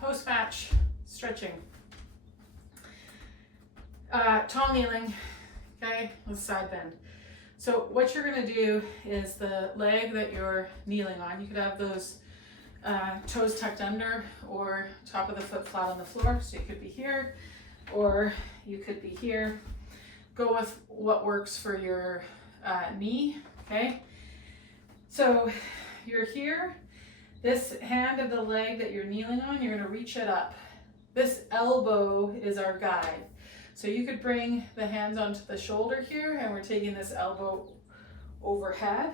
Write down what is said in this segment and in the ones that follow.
post-match stretching. Tall kneeling, okay, with side bend. So what you're gonna do is the leg that you're kneeling on, you could have those toes tucked under or top of the foot flat on the floor. So you could be here or you could be here. Go with what works for your knee, okay? So you're here. This hand of the leg that you're kneeling on, you're gonna reach it up. This elbow is our guide. So you could bring the hands onto the shoulder here, and we're taking this elbow overhead,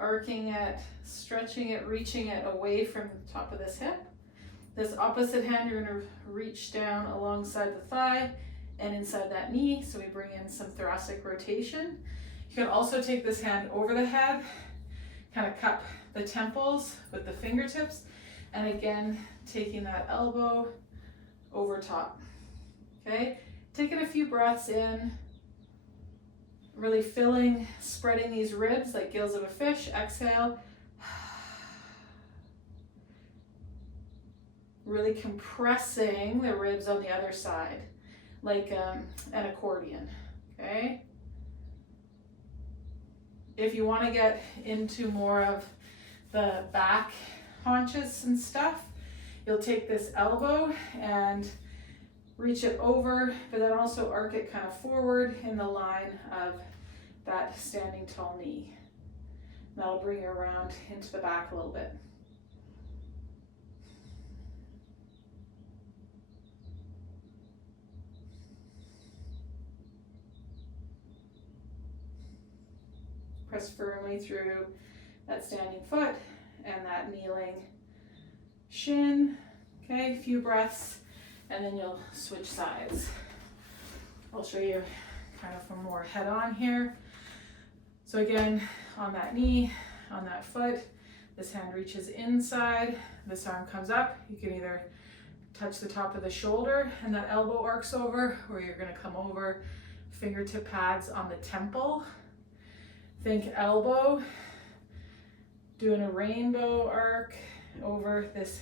arcing it, stretching it, reaching it away from the top of this hip. This opposite hand, you're gonna reach down alongside the thigh and inside that knee, so we bring in some thoracic rotation. You can also take this hand over the head, kind of cup the temples with the fingertips, and again, taking that elbow over top, okay? Taking a few breaths in, really filling, spreading these ribs like gills of a fish. Exhale. Really compressing the ribs on the other side, like an accordion, okay? If you want to get into more of the back haunches and stuff, you'll take this elbow and reach it over, but then also arc it kind of forward in the line of that standing tall knee. That'll bring you around into the back a little bit. Press firmly through that standing foot and that kneeling shin. Okay, a few breaths, and then you'll switch sides. I'll show you kind of from more head on here. So again, on that knee, on that foot, this hand reaches inside, this arm comes up. You can either touch the top of the shoulder and that elbow arcs over, or you're gonna come over, fingertip pads on the temple. Think elbow, doing a rainbow arc over this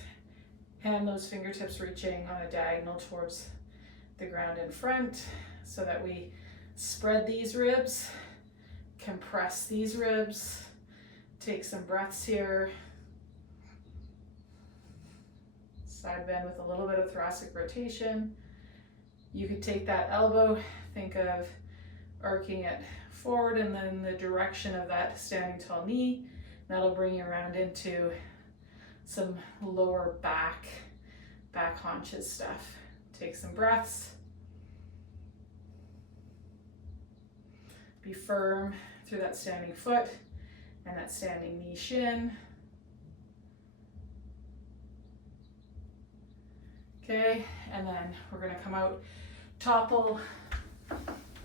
hand, those fingertips reaching on a diagonal towards the ground in front, so that we spread these ribs, compress these ribs, take some breaths here. Side bend with a little bit of thoracic rotation. You could take that elbow, think of arcing it forward and then the direction of that standing tall knee. That'll bring you around into some lower back haunches stuff. Take some breaths. Be firm through that standing foot and that standing knee shin. Okay, and then we're gonna come out, topple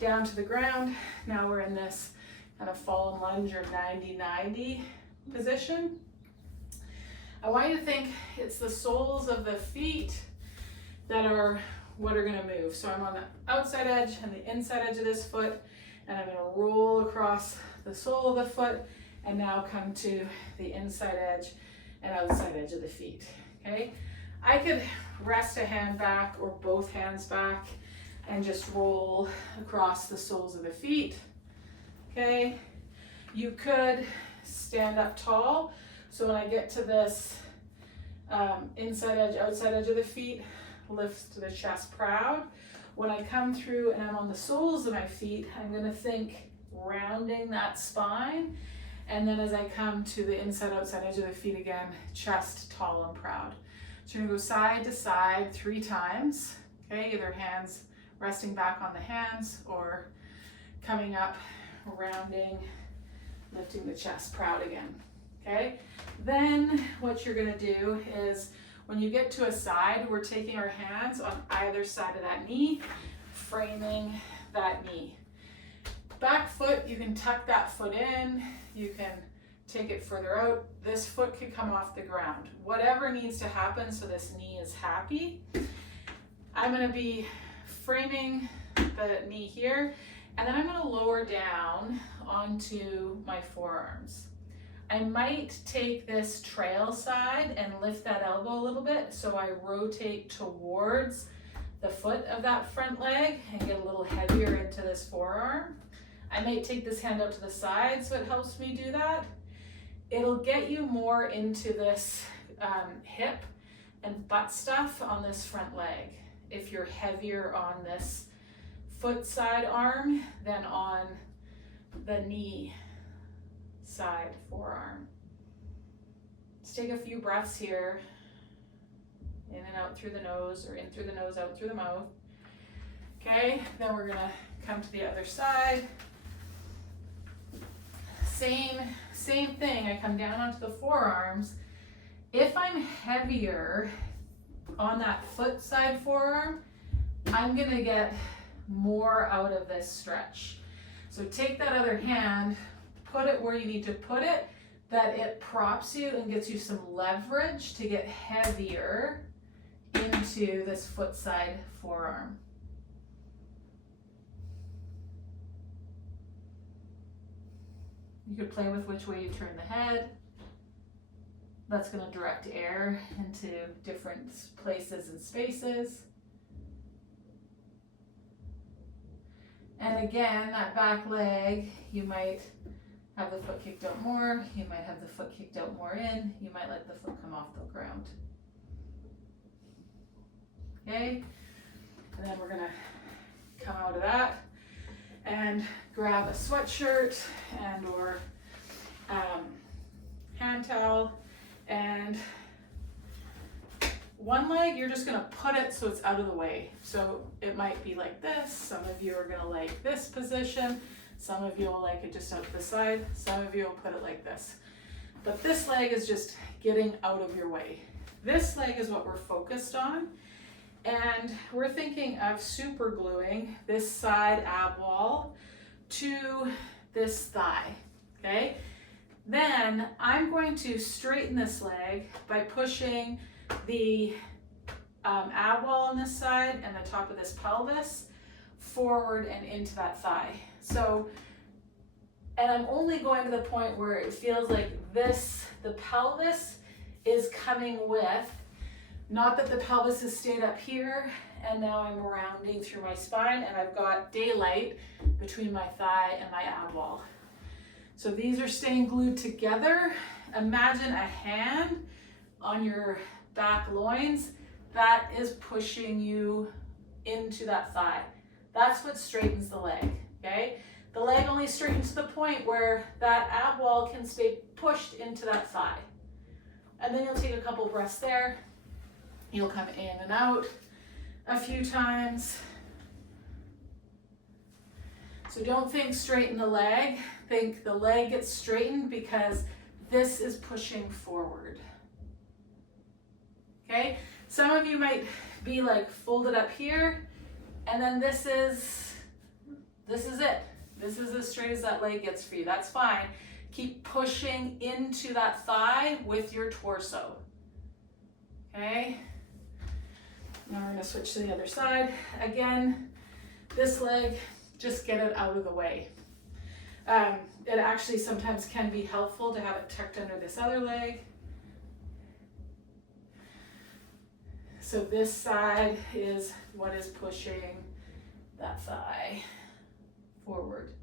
down to the ground. Now we're in this kind of fallen lunge or 90-90 position. I want you to think it's the soles of the feet that are what are gonna move. So I'm on the outside edge and the inside edge of this foot, and I'm gonna roll across the sole of the foot and now come to the inside edge and outside edge of the feet, okay? I could rest a hand back or both hands back and just roll across the soles of the feet, okay? You could stand up tall. So when I get to this inside edge, outside edge of the feet, lift the chest proud. When I come through and I'm on the soles of my feet, I'm gonna think rounding that spine. And then as I come to the inside, outside edge of the feet again, chest tall and proud. So you're gonna go side to side 3 times, okay? Either hands resting back on the hands or coming up, rounding, lifting the chest proud again, okay? Then what you're gonna do is when you get to a side, we're taking our hands on either side of that knee, framing that knee. Back foot, you can tuck that foot in, you can take it further out. This foot could come off the ground. Whatever needs to happen so this knee is happy. I'm gonna be framing the knee here, and then I'm gonna lower down onto my forearms. I might take this trail side and lift that elbow a little bit so I rotate towards the foot of that front leg and get a little heavier into this forearm. I might take this hand out to the side so it helps me do that. It'll get you more into this hip and butt stuff on this front leg if you're heavier on this foot side arm than on the knee side forearm. Let's take a few breaths here. In and out through the nose, or in through the nose, out through the mouth. Okay, then we're gonna come to the other side. Same thing, I come down onto the forearms. If I'm heavier on that foot side forearm, I'm gonna get more out of this stretch. So take that other hand, put it where you need to put it, that it props you and gets you some leverage to get heavier into this foot side forearm. You could play with which way you turn the head. That's going to direct air into different places and spaces. And again, that back leg, you might have the foot kicked out more, you might have the foot kicked out more in, you might let the foot come off the ground. Okay, and then we're gonna come out of that and grab a sweatshirt and or hand towel, and one leg you're just gonna put it so it's out of the way. So it might be like this, some of you are gonna like this position, some of you will like it just out to the side, some of you will put it like this. But this leg is just getting out of your way. This leg is what we're focused on. And we're thinking of super gluing this side ab wall to this thigh, okay? Then I'm going to straighten this leg by pushing the ab wall on this side and the top of this pelvis forward and into that thigh. So, and I'm only going to the point where it feels like this, the pelvis is coming with, not that the pelvis has stayed up here and now I'm rounding through my spine and I've got daylight between my thigh and my ab wall. So these are staying glued together. Imagine a hand on your back loins that is pushing you into that thigh. That's what straightens the leg, okay? The leg only straightens to the point where that ab wall can stay pushed into that thigh. And then you'll take a couple breaths there. You'll come in and out a few times. So don't think straighten the leg. Think the leg gets straightened because this is pushing forward. Okay? Some of you might be like folded up here, and then this is it. This is as straight as that leg gets for you. That's fine. Keep pushing into that thigh with your torso. Okay? Now we're gonna switch to the other side. Again, this leg, just get it out of the way. It actually sometimes can be helpful to have it tucked under this other leg. So this side is what is pushing that thigh forward.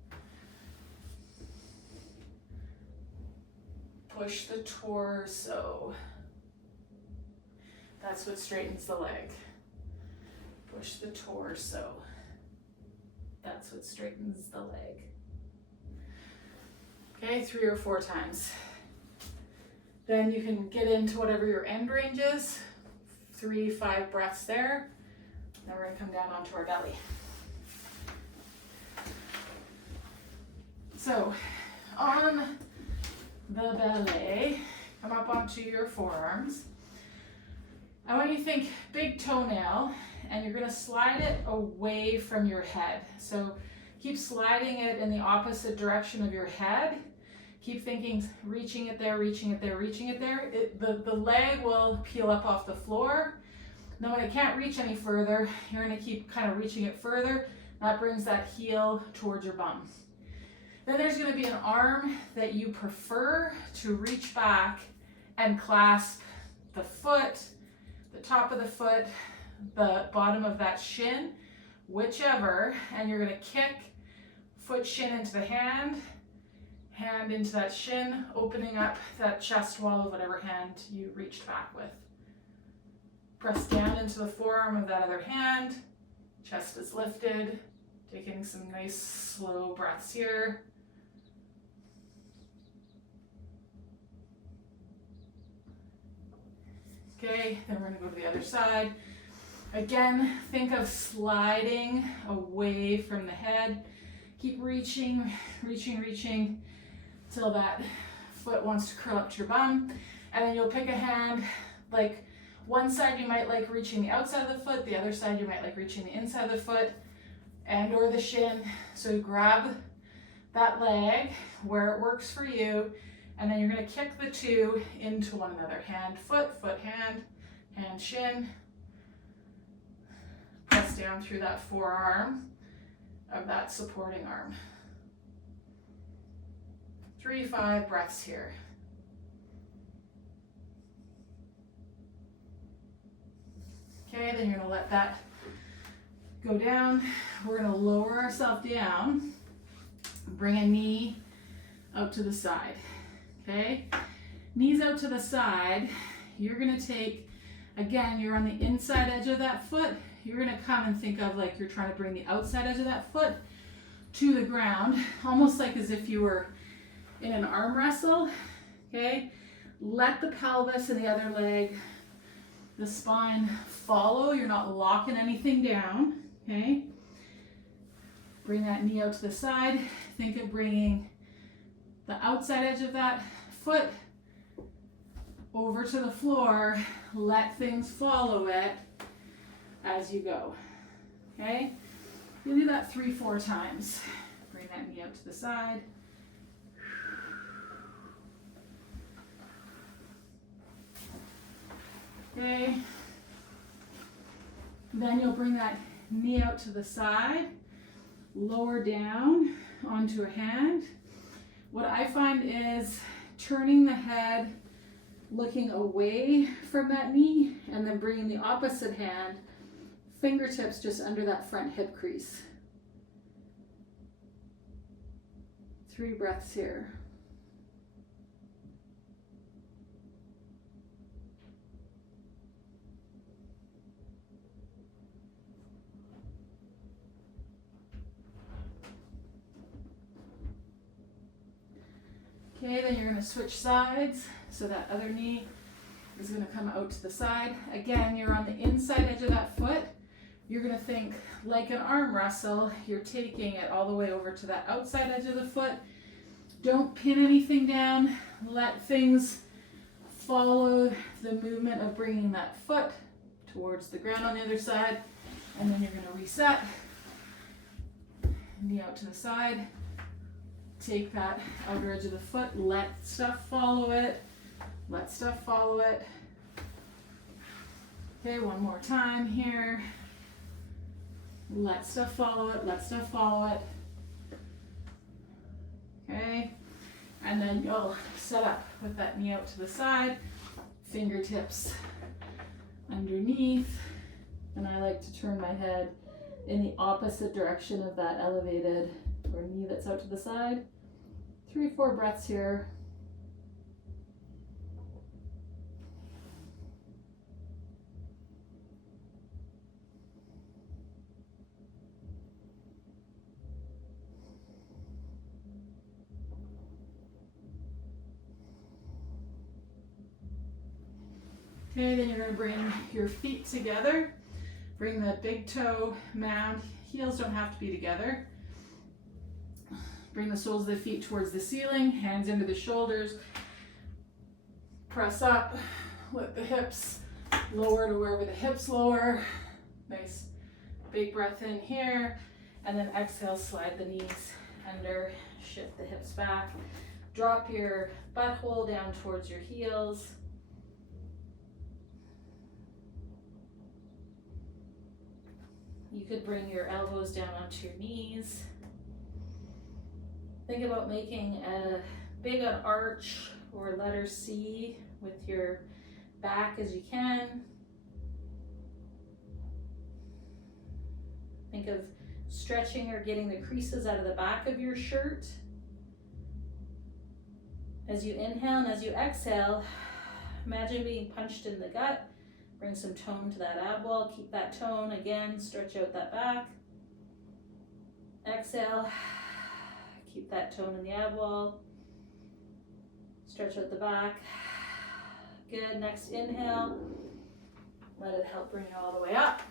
Push the torso. That's what straightens the leg. Push the torso. That's what straightens the leg. Okay, 3 or 4 times. Then you can get into whatever your end range is. 3, 5 breaths there. Then we're gonna come down onto our belly. So, on the belly, come up onto your forearms. I want you to think big toenail, and you're gonna slide it away from your head. So keep sliding it in the opposite direction of your head. Keep thinking, reaching it there, reaching it there, reaching it there. The leg will peel up off the floor. Then when it can't reach any further, you're gonna keep kind of reaching it further. That brings that heel towards your bum. Then there's going to be an arm that you prefer to reach back and clasp the foot, the top of the foot, the bottom of that shin, whichever, and you're going to kick foot shin into the hand into that shin, opening up that chest wall of whatever hand you reached back with. Press down into the forearm of that other hand, chest is lifted, taking some nice slow breaths here. Okay, then we're going to go to the other side. Again, think of sliding away from the head. Keep reaching, reaching, reaching till that foot wants to curl up to your bum. And then you'll pick a hand, like one side you might like reaching the outside of the foot, the other side you might like reaching the inside of the foot and or the shin. So you grab that leg where it works for you, and then you're going to kick the two into one another. Hand, foot, foot, hand, hand, shin. Press down through that forearm of that supporting arm. 3-5 breaths here. Okay, then you're going to let that go down. We're going to lower ourselves down. Bring a knee out to the side. Okay, knees out to the side. You're going to take, again, you're on the inside edge of that foot. You're going to come and think of like you're trying to bring the outside edge of that foot to the ground, almost like as if you were in an arm wrestle. Okay, let the pelvis and the other leg, the spine follow. You're not locking anything down. Okay, bring that knee out to the side. Think of bringing the outside edge of that foot over to the floor. Let things follow it as you go. Okay, you'll do that 3-4 times. Bring that knee out to the side. Okay, then you'll bring that knee out to the side, lower down onto a hand. What I find is turning the head, looking away from that knee, and then bringing the opposite hand, fingertips just under that front hip crease. 3 breaths here. Okay, then you're going to switch sides. So that other knee is going to come out to the side. Again, you're on the inside edge of that foot. You're going to think like an arm wrestle. You're taking it all the way over to that outside edge of the foot. Don't pin anything down. Let things follow the movement of bringing that foot towards the ground on the other side. And then you're going to reset. Knee out to the side. Take that outer edge of the foot, let stuff follow it, let stuff follow it. Okay, one more time here. Let stuff follow it, let stuff follow it. Okay, and then you'll set up with that knee out to the side, fingertips underneath, and I like to turn my head in the opposite direction of that elevated or knee that's out to the side. 3-4 breaths here. Okay, then you're going to bring your feet together. Bring the big toe mound. Heels don't have to be together. Bring the soles of the feet towards the ceiling, hands into the shoulders. Press up, let the hips lower to wherever the hips lower. Nice big breath in here. And then exhale, slide the knees under, shift the hips back. Drop your butthole down towards your heels. You could bring your elbows down onto your knees. Think about making a big arch or letter C with your back as you can. Think of stretching or getting the creases out of the back of your shirt. As you inhale and as you exhale, imagine being punched in the gut. Bring some tone to that ab wall. Keep that tone. Again, stretch out that back. Exhale. Keep that tone in the ab wall. Stretch out the back. Good. Next inhale. Let it help bring you all the way up.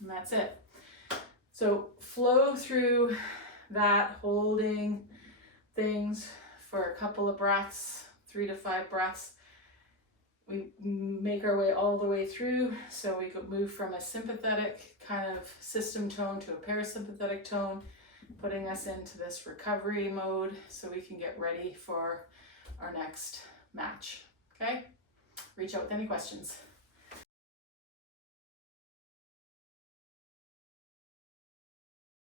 And that's it. So flow through that, holding things for a couple of breaths, 3 to 5 breaths. We make our way all the way through, so we could move from a sympathetic kind of system tone to a parasympathetic tone, putting us into this recovery mode so we can get ready for our next match. Okay? Reach out with any questions.